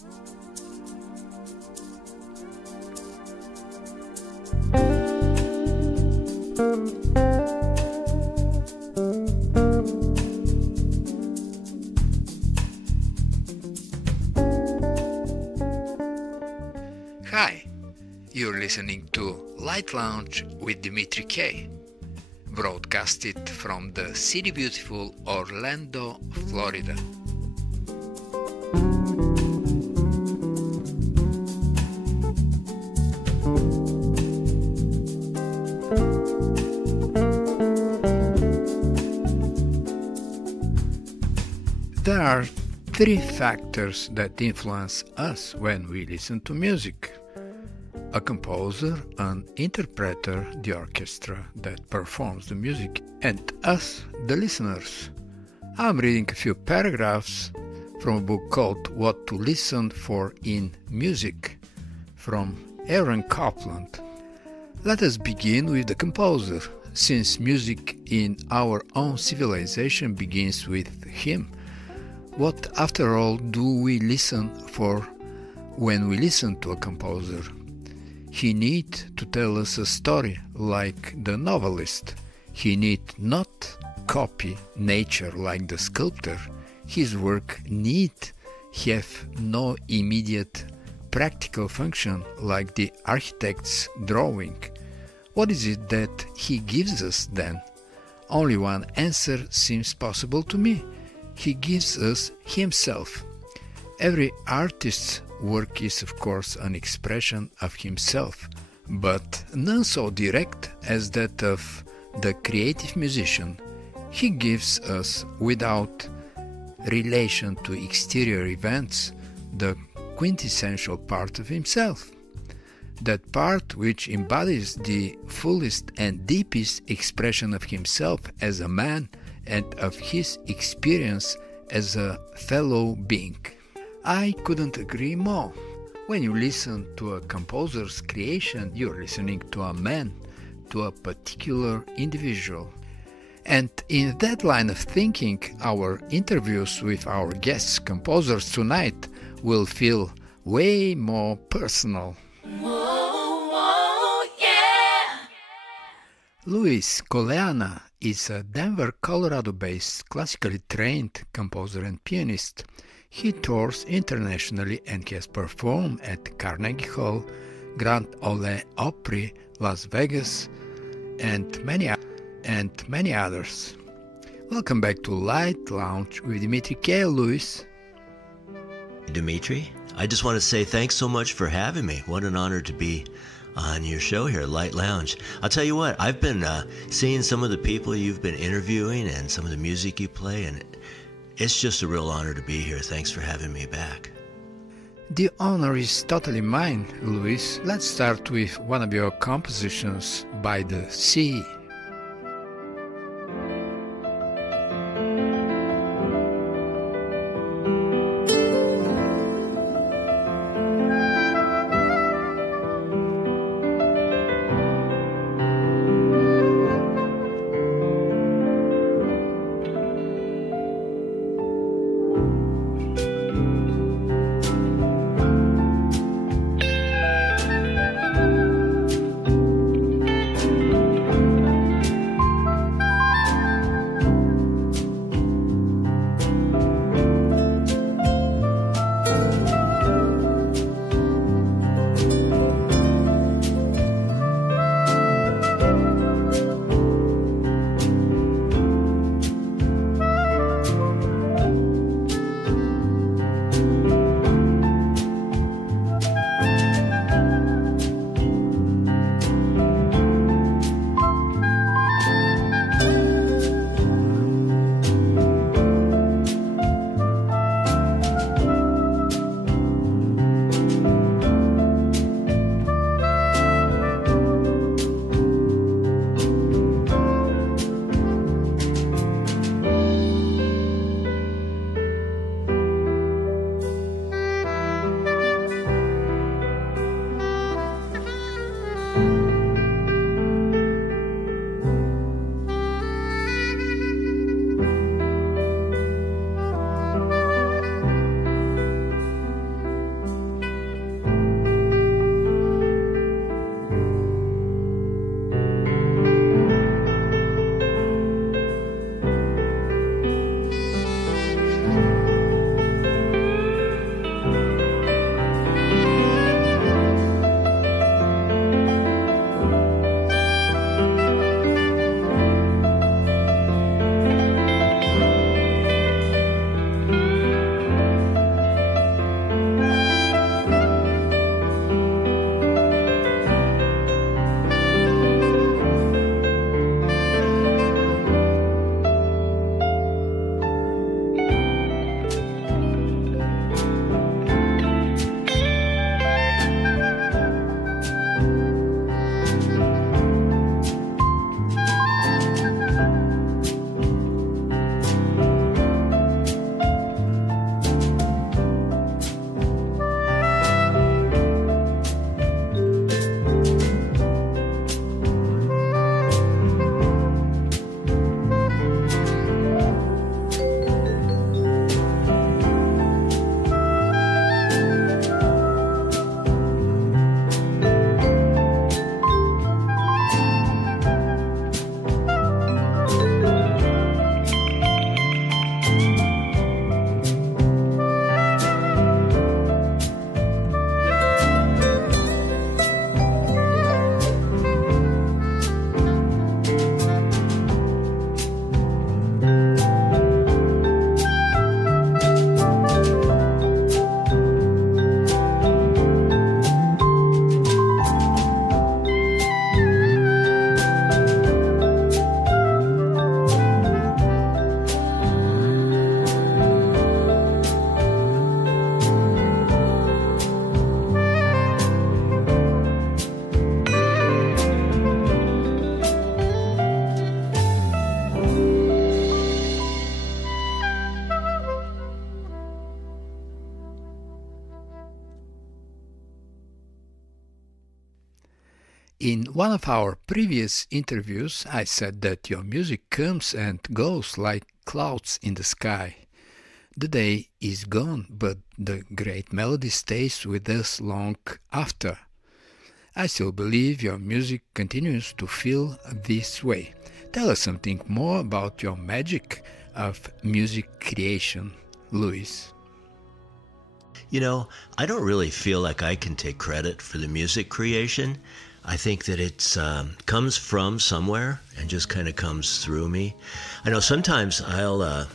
Hi, you're listening to Light Lounge with Dimitri K, broadcasted from the city beautiful Orlando, Florida. There are three factors that influence us when we listen to music: a composer, an interpreter, the orchestra that performs the music, and us, the listeners. I'm reading a few paragraphs from a book called What to Listen For in Music from Aaron Copland. Let us begin with the composer, since music in our own civilization begins with him. What, after all, do we listen for when we listen to a composer? He need to tell us a story like the novelist. He need not copy nature like the sculptor. His work need have no immediate practical function like the architect's drawing. What is it that he gives us then? Only one answer seems possible to me. He gives us himself. Every artist's work is, of course, an expression of himself, but none so direct as that of the creative musician. He gives us, without relation to exterior events, the quintessential part of himself, that part which embodies the fullest and deepest expression of himself as a man and of his experience as a fellow being. I couldn't agree more. When you listen to a composer's creation, you're listening to a man, to a particular individual. And in that line of thinking, our interviews with our guest composers tonight will feel way more personal. Whoa, whoa, yeah! Luis Colannia is a Denver, Colorado-based classically trained composer and pianist. He tours internationally and has performed at Carnegie Hall, Grand Ole Opry, Las Vegas, and many others. Welcome back to Light Lounge with Dimitri K. Luis. Dimitri, I just want to say thanks so much for having me. What an honor to be on your show here, Light Lounge. I'll tell you what, I've been seeing some of the people you've been interviewing and some of the music you play, and it's just a real honor to be here. Thanks for having me back. The honor is totally mine, Luis. Let's start with one of your compositions, By the Sea. In one of our previous interviews, I said that your music comes and goes like clouds in the sky. The day is gone, but the great melody stays with us long after. I still believe your music continues to feel this way. Tell us something more about your magic of music creation, Luis. You know, I don't really feel like I can take credit for the music creation. I think that it comes from somewhere and just kind of comes through me. I know sometimes I'll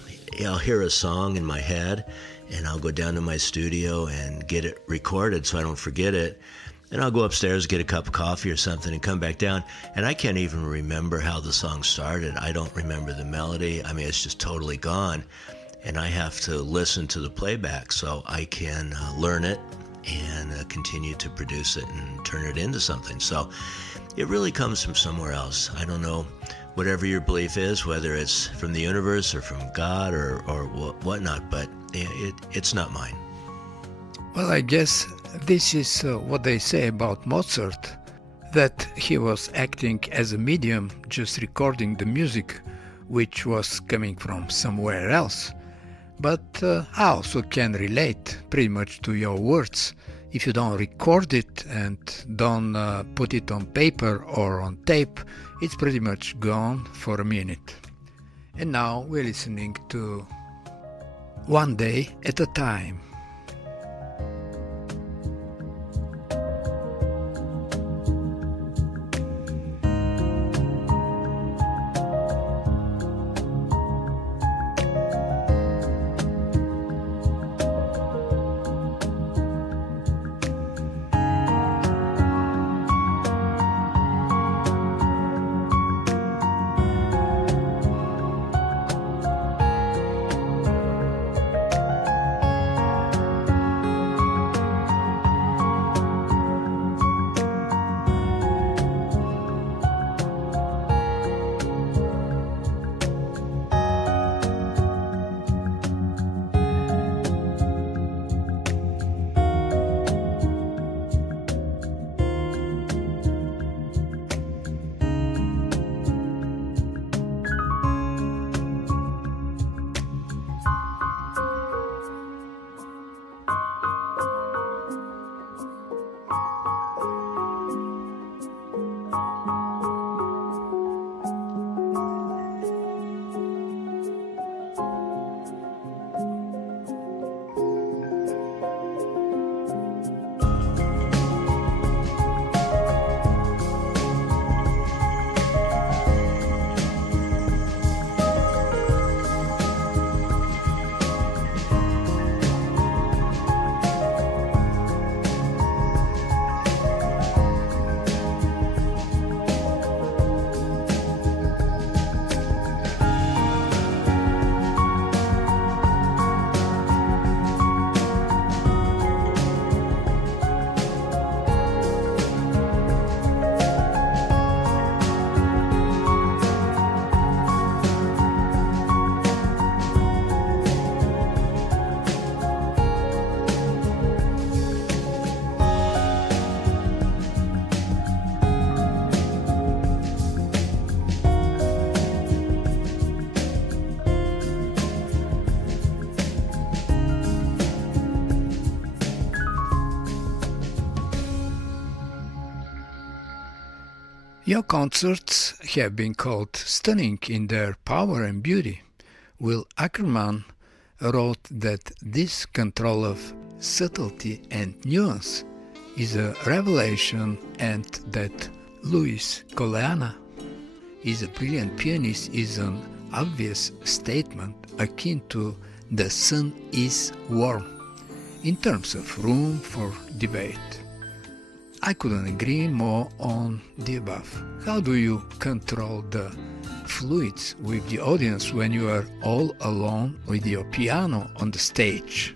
hear a song in my head and I'll go down to my studio and get it recorded so I don't forget it. And I'll go upstairs, get a cup of coffee or something and come back down. And I can't even remember how the song started. I don't remember the melody. I mean, it's just totally gone. And I have to listen to the playback so I can learn it and continue to produce it and turn it into something. So it really comes from somewhere else. I don't know, whatever your belief is, whether it's from the universe or from God or whatnot, but it's not mine. Well, I guess this is what they say about Mozart, that he was acting as a medium, just recording the music which was coming from somewhere else. But I also can relate pretty much to your words. If you don't record it and don't put it on paper or on tape, it's pretty much gone for a minute. And now we're listening to One Day at a Time. Your concerts have been called stunning in their power and beauty. Will Ackerman wrote that this control of subtlety and nuance is a revelation, and that Luis Colannia is a brilliant pianist is an obvious statement akin to the sun is warm in terms of room for debate. I couldn't agree more on the above. How do you control the fluids with the audience when you are all alone with your piano on the stage?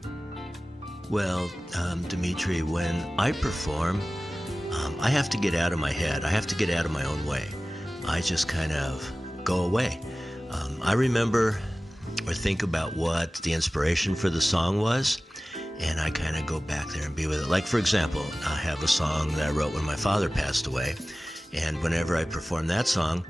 Well, Dimitri, when I perform, I have to get out of my head. I have to get out of my own way. I just kind of go away. I remember or think about what the inspiration for the song was, and I kind of go back there and be with it. Like, for example, I have a song that I wrote when my father passed away, And whenever I perform that song,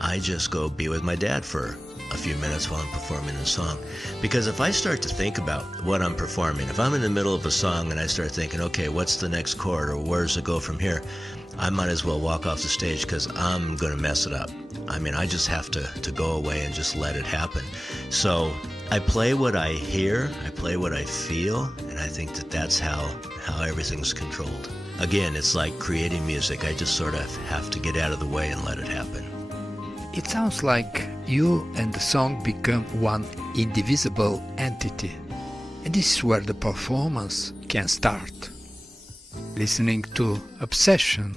I just go be with my dad for a few minutes while I'm performing the song. Because if I start to think about what I'm performing, if I'm in the middle of a song and I start thinking, okay, what's the next chord or where does it go from here? I might as well walk off the stage because I'm going to mess it up. I mean, I just have to go away and just let it happen. So I play what I hear, I play what I feel, and I think that that's how everything's controlled. Again, it's like creating music. I just sort of have to get out of the way and let it happen. It sounds like you and the song become one indivisible entity. And this is where the performance can start. Listening to Obsession.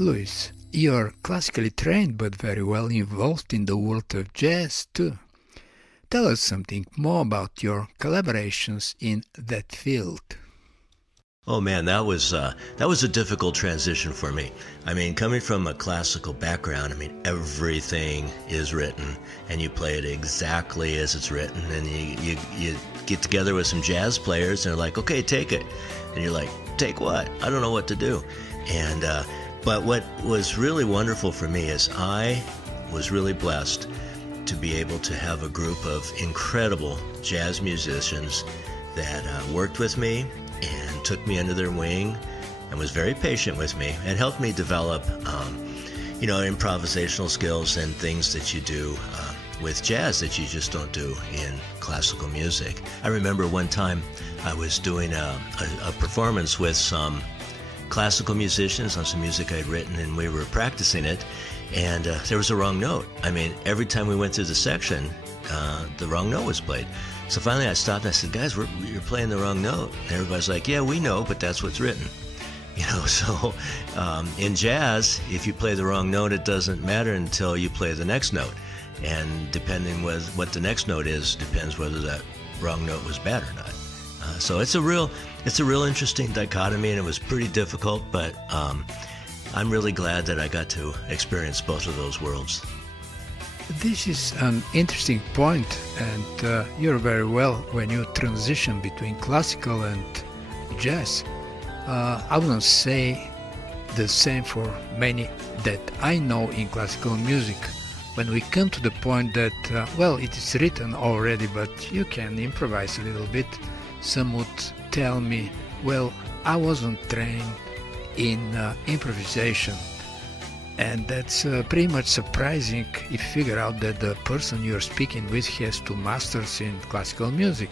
Luis, you're classically trained but very well involved in the world of jazz too. Tell us something more about your collaborations in that field. Oh man, that was a difficult transition for me. I mean, coming from a classical background, I mean, everything is written, and you play it exactly as it's written, and you get together with some jazz players, and they're like, okay, take it, and you're like, take what? I don't know what to do, and but what was really wonderful for me is I was really blessed to be able to have a group of incredible jazz musicians that worked with me and took me under their wing and was very patient with me and helped me develop, improvisational skills and things that you do with jazz that you just don't do in classical music. I remember one time I was doing a performance with some classical musicians on some music I'd written, and we were practicing it, and there was a wrong note. I mean, every time we went through the section, the wrong note was played. So finally I stopped and I said, guys, you're playing the wrong note. And everybody's like, yeah, we know, but that's what's written. So in jazz, if you play the wrong note, it doesn't matter until you play the next note. And depending with what the next note is, depends whether that wrong note was bad or not. So it's a real interesting dichotomy, and it was pretty difficult, but I'm really glad that I got to experience both of those worlds. This is an interesting point, and you're very well when you transition between classical and jazz. I wouldn't say the same for many that I know in classical music. When we come to the point that, it is written already, but you can improvise a little bit, some would tell me, well, I wasn't trained in improvisation. And that's pretty much surprising if you figure out that the person you're speaking with has 2 masters in classical music.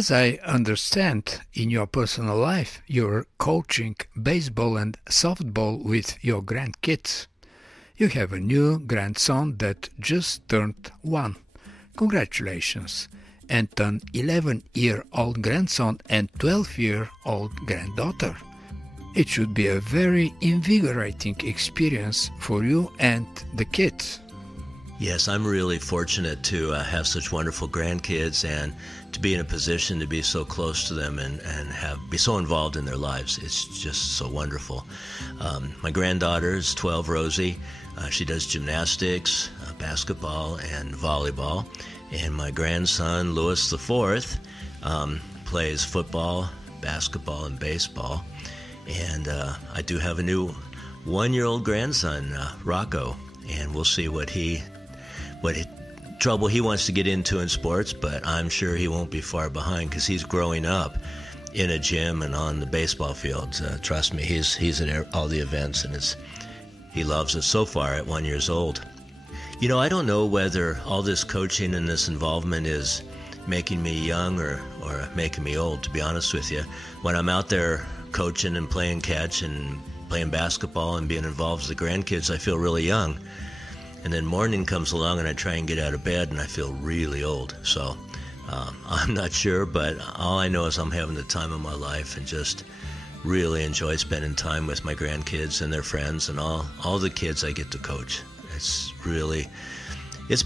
As I understand, in your personal life, you're coaching baseball and softball with your grandkids. You have a new grandson that just turned 1. Congratulations! And an 11-year-old grandson and 12-year-old granddaughter. It should be a very invigorating experience for you and the kids. Yes, I'm really fortunate to have such wonderful grandkids and to be in a position to be so close to them and be so involved in their lives. It's just so wonderful. My granddaughter is 12, Rosie. She does gymnastics, basketball, and volleyball. And my grandson, Louis IV, plays football, basketball, and baseball. And I do have a new 1-year-old grandson, Rocco, and we'll see what trouble he wants to get into in sports, but I'm sure he won't be far behind because he's growing up in a gym and on the baseball field. Trust me, he's at all the events, and he loves it so far at 1 year old. You know, I don't know whether all this coaching and this involvement is making me young or making me old, to be honest with you. When I'm out there coaching and playing catch and playing basketball and being involved with the grandkids, I feel really young. And then morning comes along and I try and get out of bed and I feel really old. So I'm not sure, but all I know is I'm having the time of my life and just really enjoy spending time with my grandkids and their friends and all the kids I get to coach. It's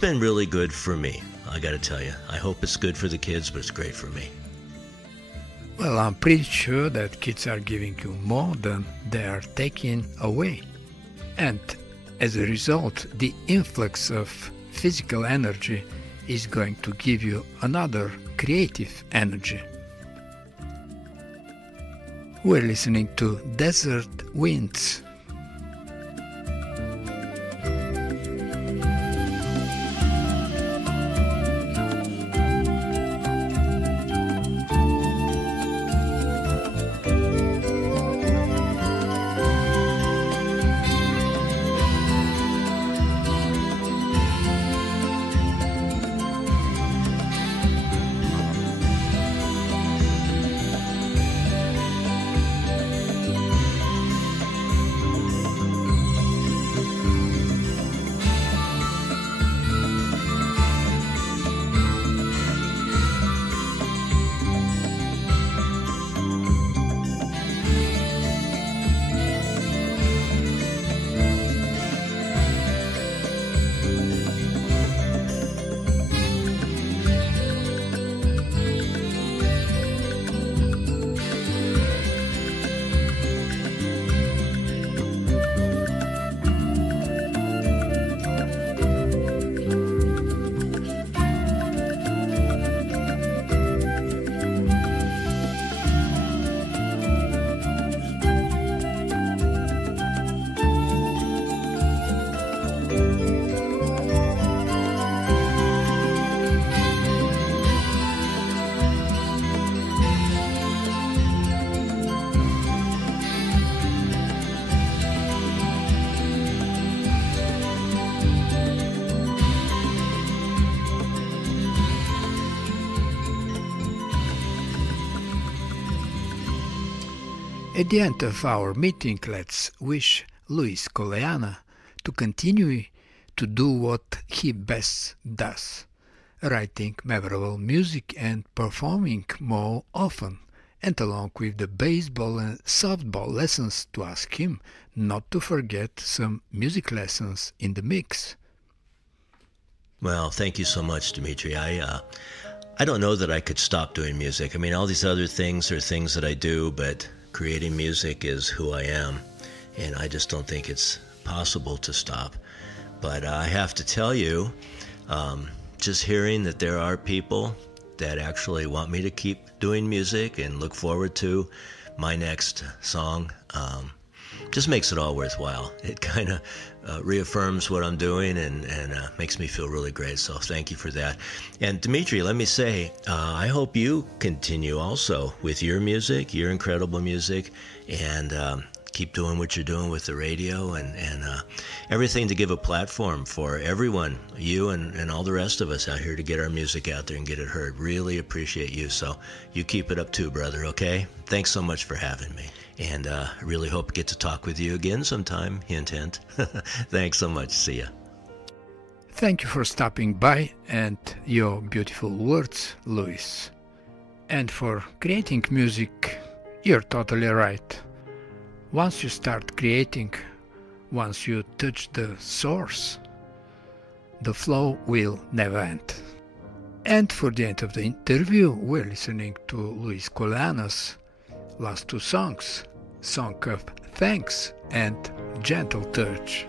been really good for me, I got to tell you. I hope it's good for the kids, but it's great for me. Well, I'm pretty sure that kids are giving you more than they are taking away. And as a result, the influx of physical energy is going to give you another creative energy. We're listening to Desert Winds. At the end of our meeting, let's wish Luis Colannia to continue to do what he best does, writing memorable music and performing more often, and along with the baseball and softball lessons, to ask him not to forget some music lessons in the mix. Well, thank you so much, Dimitri. I don't know that I could stop doing music. I mean, all these other things are things that I do, but creating music is who I am, and I just don't think it's possible to stop. But I have to tell you, just hearing that there are people that actually want me to keep doing music and look forward to my next song, just makes it all worthwhile. It kind of reaffirms what I'm doing and makes me feel really great. So thank you for that. And Dimitri, let me say, I hope you continue also with your music, your incredible music, and keep doing what you're doing with the radio and everything to give a platform for everyone, you and all the rest of us out here to get our music out there and get it heard. Really appreciate you. So you keep it up too, brother, okay? Thanks so much for having me. And I really hope to get to talk with you again sometime. Hint, hint. Thanks so much. See ya. Thank you for stopping by and your beautiful words, Luis. And for creating music, you're totally right. Once you start creating, once you touch the source, the flow will never end. And for the end of the interview, we're listening to Luis Colannia's last two songs, Song of Thanks and Gentle Touch.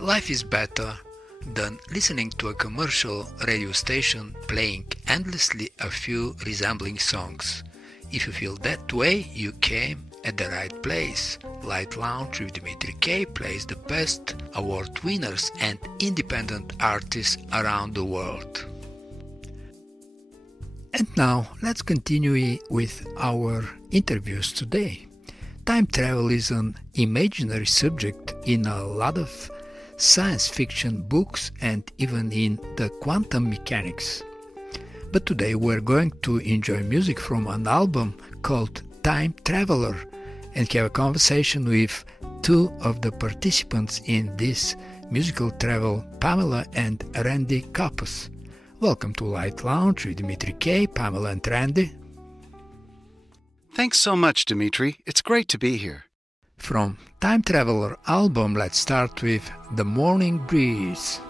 Life is better than listening to a commercial radio station playing endlessly a few resembling songs. If you feel that way, you came at the right place. Light Lounge with Dimitri K plays the best award winners and independent artists around the world. And now let's continue with our interviews today. Time travel is an imaginary subject in a lot of science fiction books and even in the quantum mechanics. But today we're going to enjoy music from an album called Time Traveler and have a conversation with two of the participants in this musical travel, Pamela and Randy Copus. Welcome to Light Lounge with Dimitri K, Pamela and Randy. Thanks so much, Dimitri. It's great to be here. From Time Traveler album, let's start with The Morning Breeze.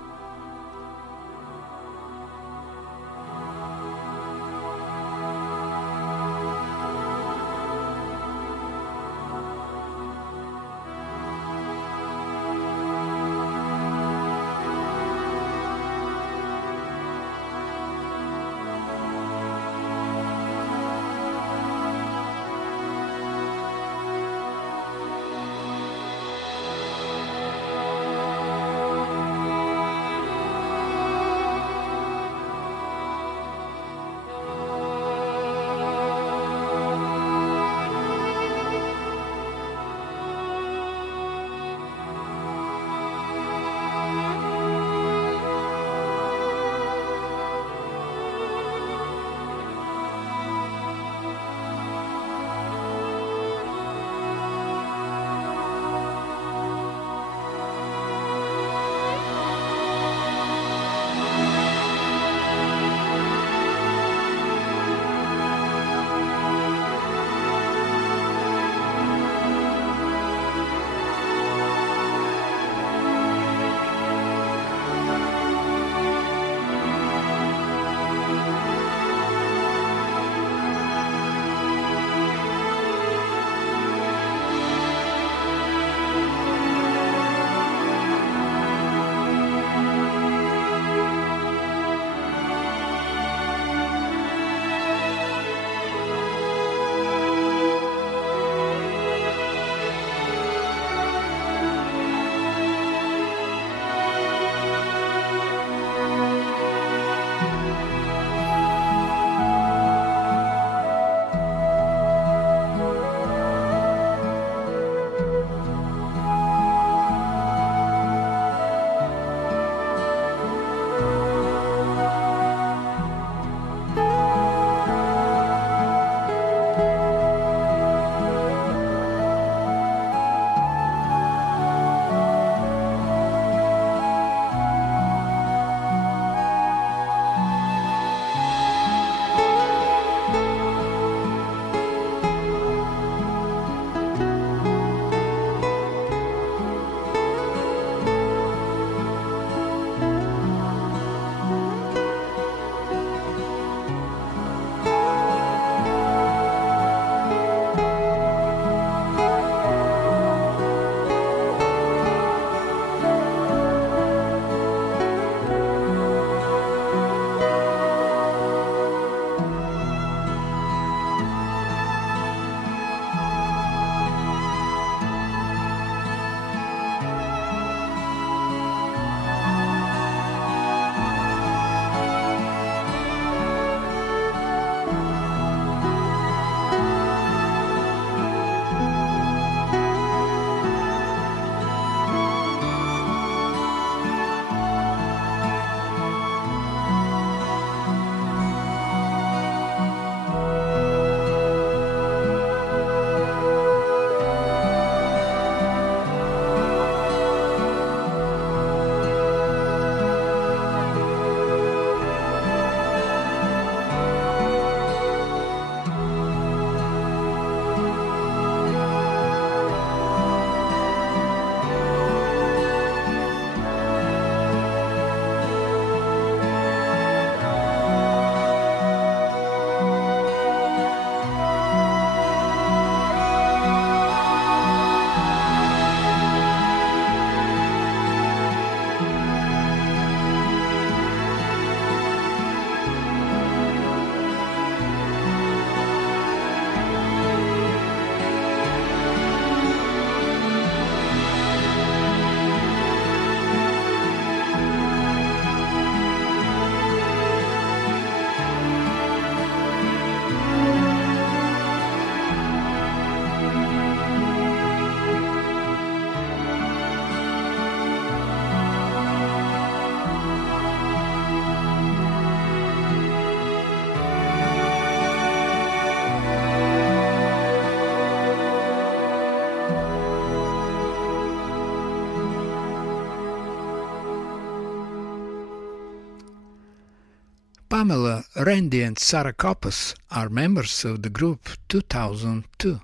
Pamela, Randy and Sarah Copus are members of the group 2002.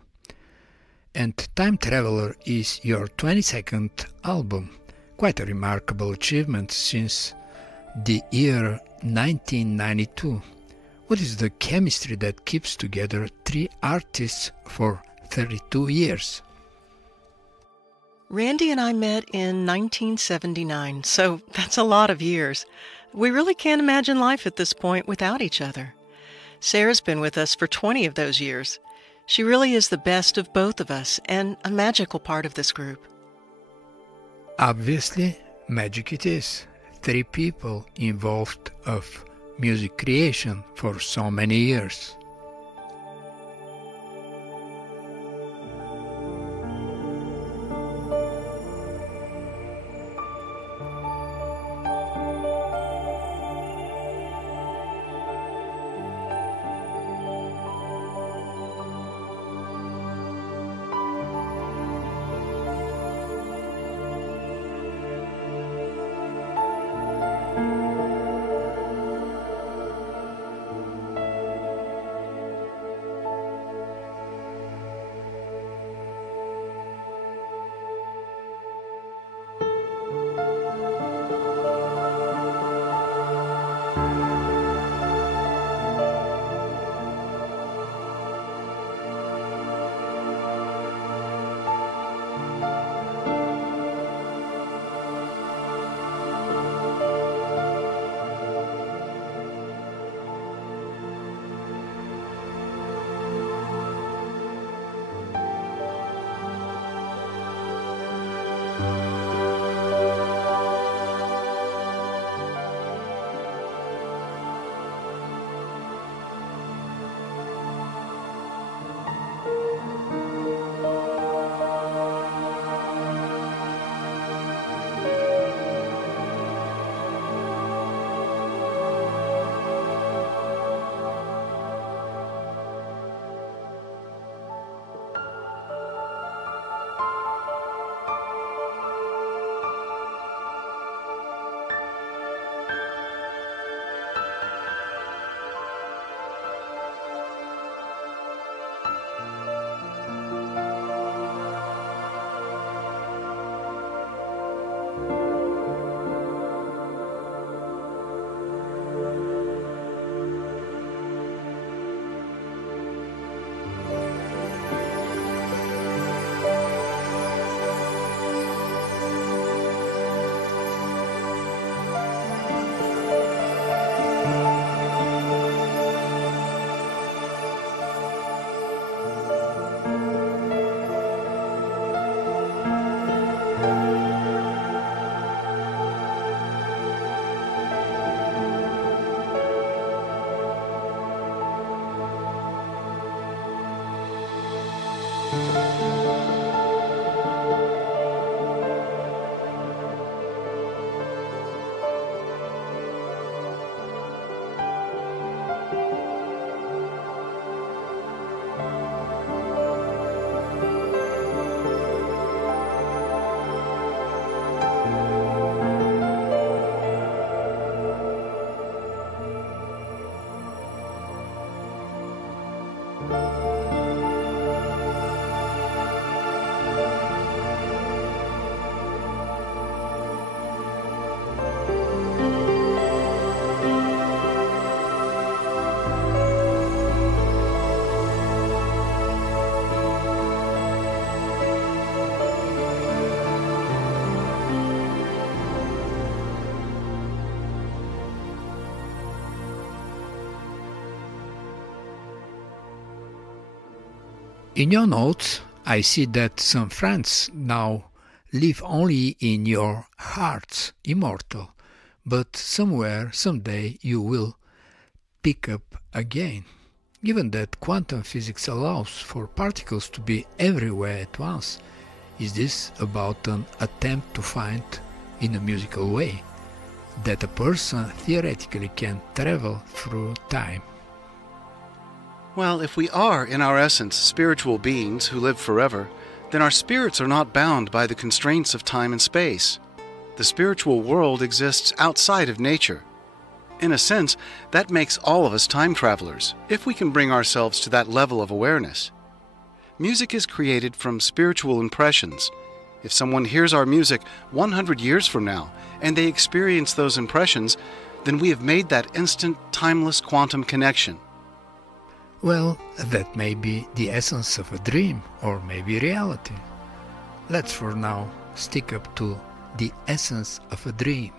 And Time Traveler is your 22nd album. Quite a remarkable achievement since the year 1992. What is the chemistry that keeps together three artists for 32 years? Randy and I met in 1979, so that's a lot of years. We really can't imagine life at this point without each other. Sarah's been with us for 20 of those years. She really is the best of both of us and a magical part of this group. Obviously, magic it is. Three people involved of music creation for so many years. In your notes, I see that some friends now live only in your hearts, immortal, but somewhere, someday, you will pick up again. Given that quantum physics allows for particles to be everywhere at once, is this about an attempt to find, in a musical way, that a person theoretically can travel through time? Well, if we are, in our essence, spiritual beings who live forever, then our spirits are not bound by the constraints of time and space. The spiritual world exists outside of nature. In a sense, that makes all of us time travelers, if we can bring ourselves to that level of awareness. Music is created from spiritual impressions. If someone hears our music 100 years from now, and they experience those impressions, then we have made that instant, timeless quantum connection. Well, that may be the essence of a dream, or maybe reality. Let's for now stick up to the essence of a dream.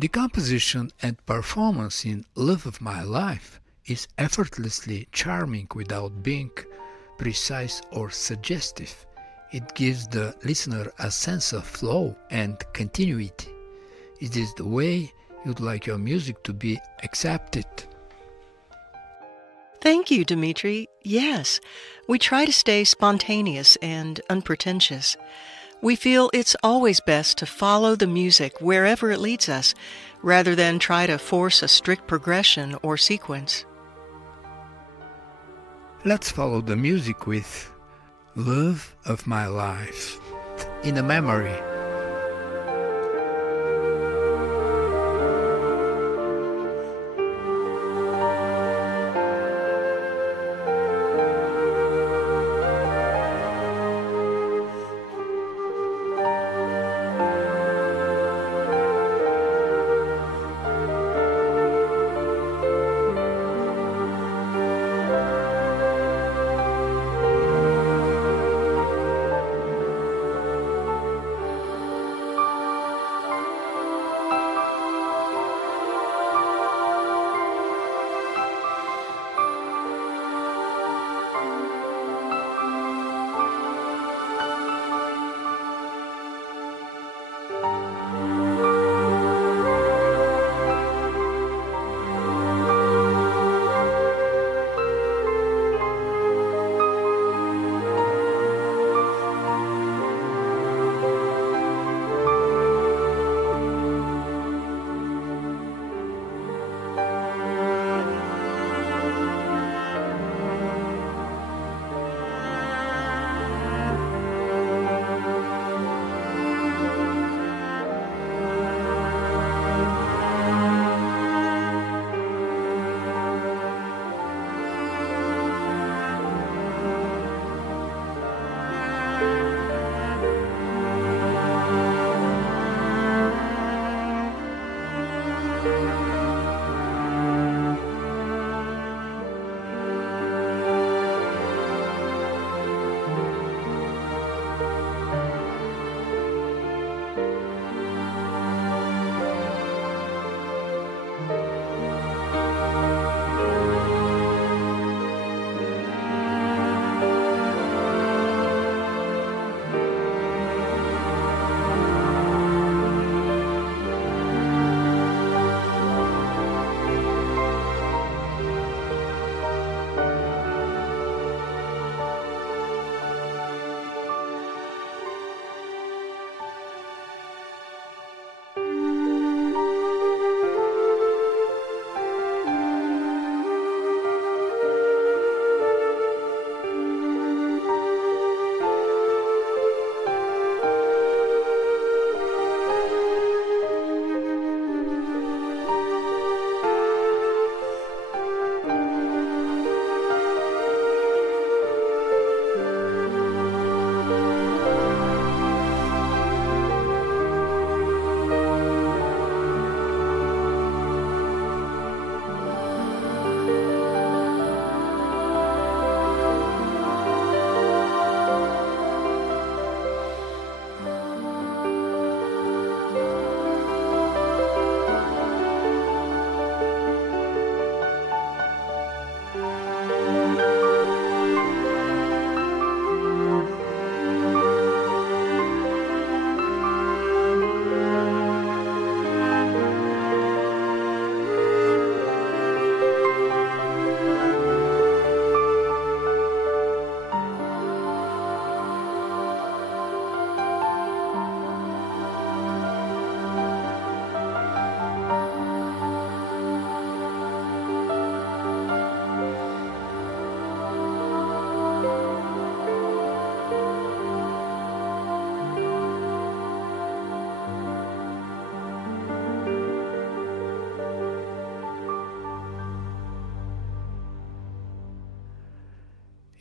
The composition and performance in Love of My Life is effortlessly charming without being precise or suggestive. It gives the listener a sense of flow and continuity. It is the way you'd like your music to be accepted. Thank you, Dimitri. Yes, we try to stay spontaneous and unpretentious. We feel it's always best to follow the music wherever it leads us, rather than try to force a strict progression or sequence. Let's follow the music with Love of My Life, in a memory.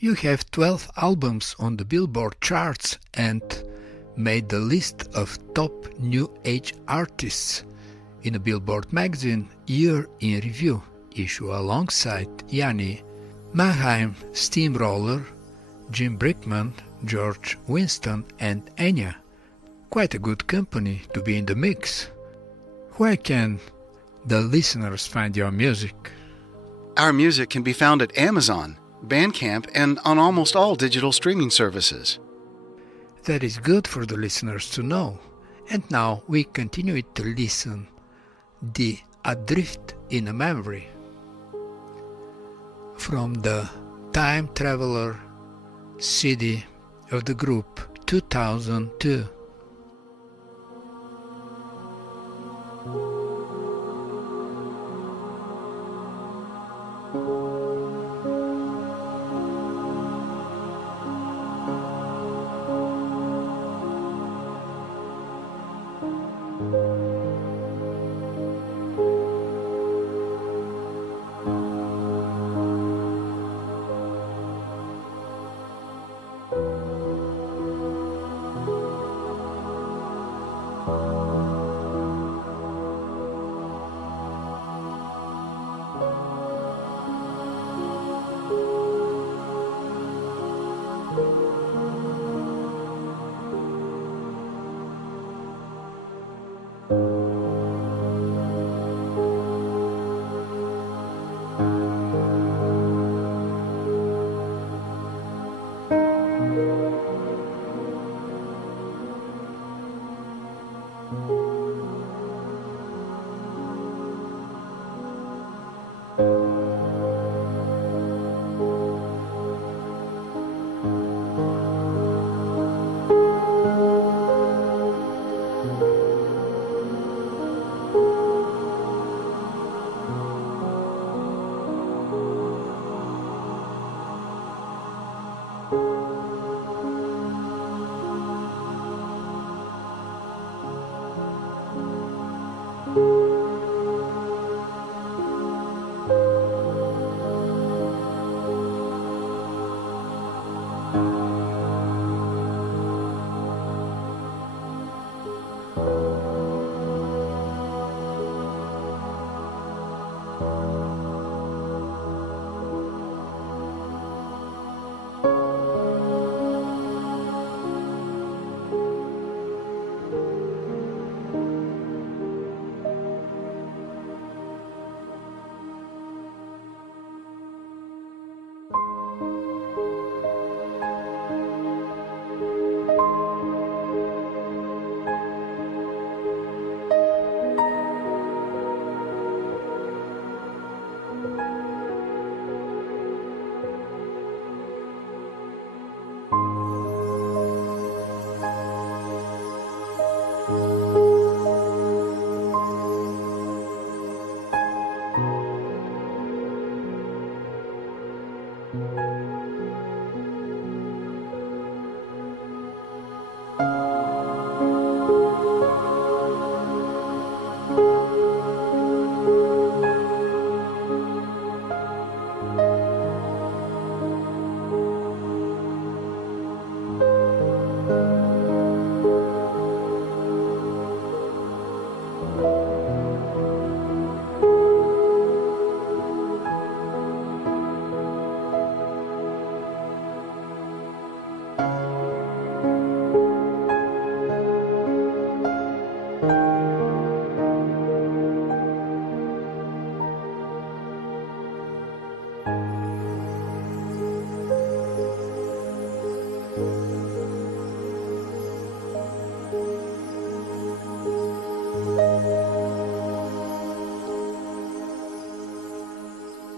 You have 12 albums on the Billboard charts and made the list of top new age artists in a Billboard magazine Year in Review issue alongside Yanni, Mannheim Steamroller, Jim Brickman, George Winston and Enya. Quite a good company to be in the mix. Where can the listeners find your music? Our music can be found at Amazon, Bandcamp, and on almost all digital streaming services. That is good for the listeners to know. And now we continue to listen the Adrift in a Memory. from the Time Traveler CD of the group 2002.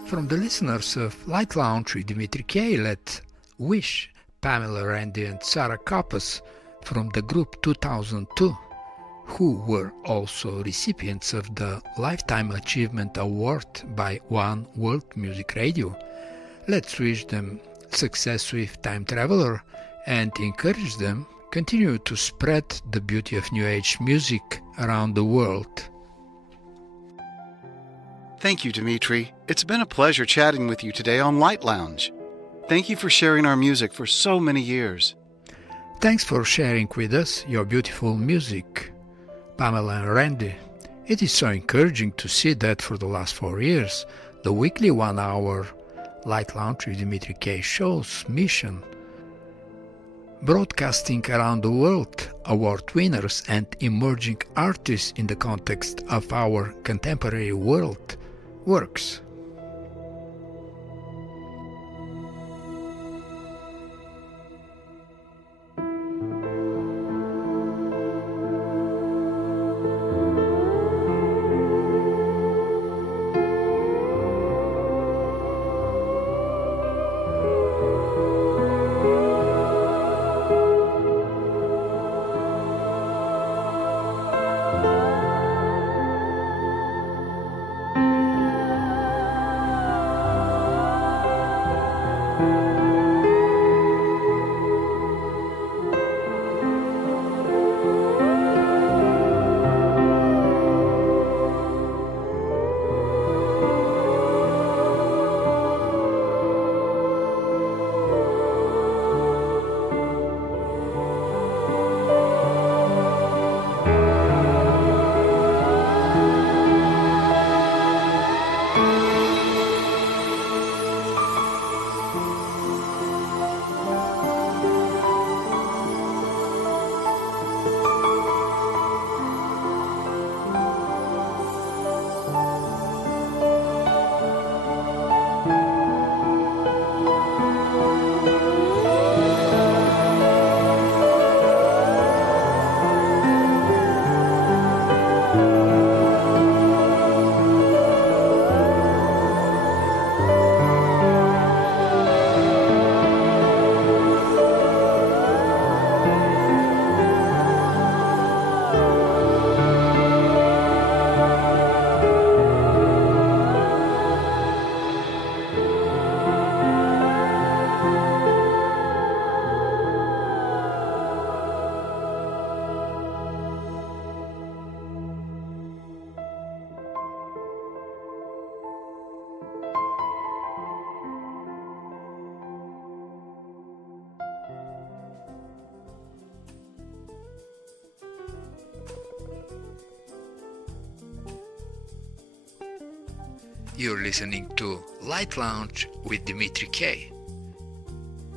From the listeners of Light Lounge with Dimitri K, let's wish Pamela, Randy and Sarah Copus from the group 2002, who were also recipients of the Lifetime Achievement Award by One World Music Radio. Let's wish them success with Time Traveler and encourage them continue to spread the beauty of New Age music around the world. Thank you, Dimitri. It's been a pleasure chatting with you today on Light Lounge. Thank you for sharing our music for so many years. Thanks for sharing with us your beautiful music, Pamela and Randy. It is so encouraging to see that for the last 4 years, the weekly 1-hour Light Lounge with Dimitri K show's mission, broadcasting around the world award winners and emerging artists in the context of our contemporary world, works. You're listening to Light Lounge with Dimitri K.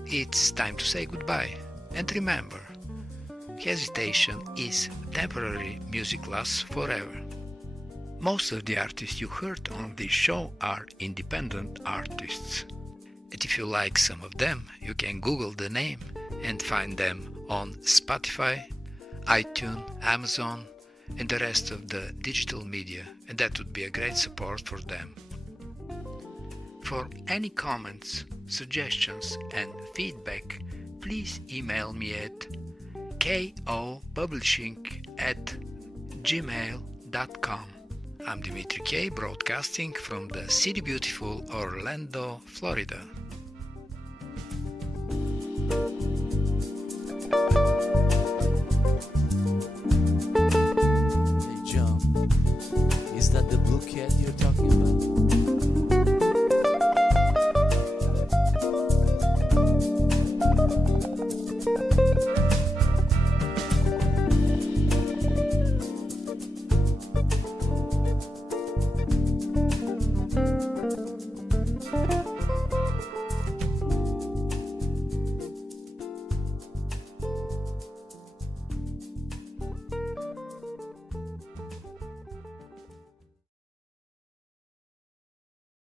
It's time to say goodbye, and remember, hesitation is temporary, music lasts forever. Most of the artists you heard on this show are independent artists. And if you like some of them, you can Google the name and find them on Spotify, iTunes, Amazon, and the rest of the digital media, and that would be a great support for them. For any comments, suggestions, and feedback, please email me at kopublishing@gmail.com. I'm Dimitri K, broadcasting from the city beautiful Orlando, Florida.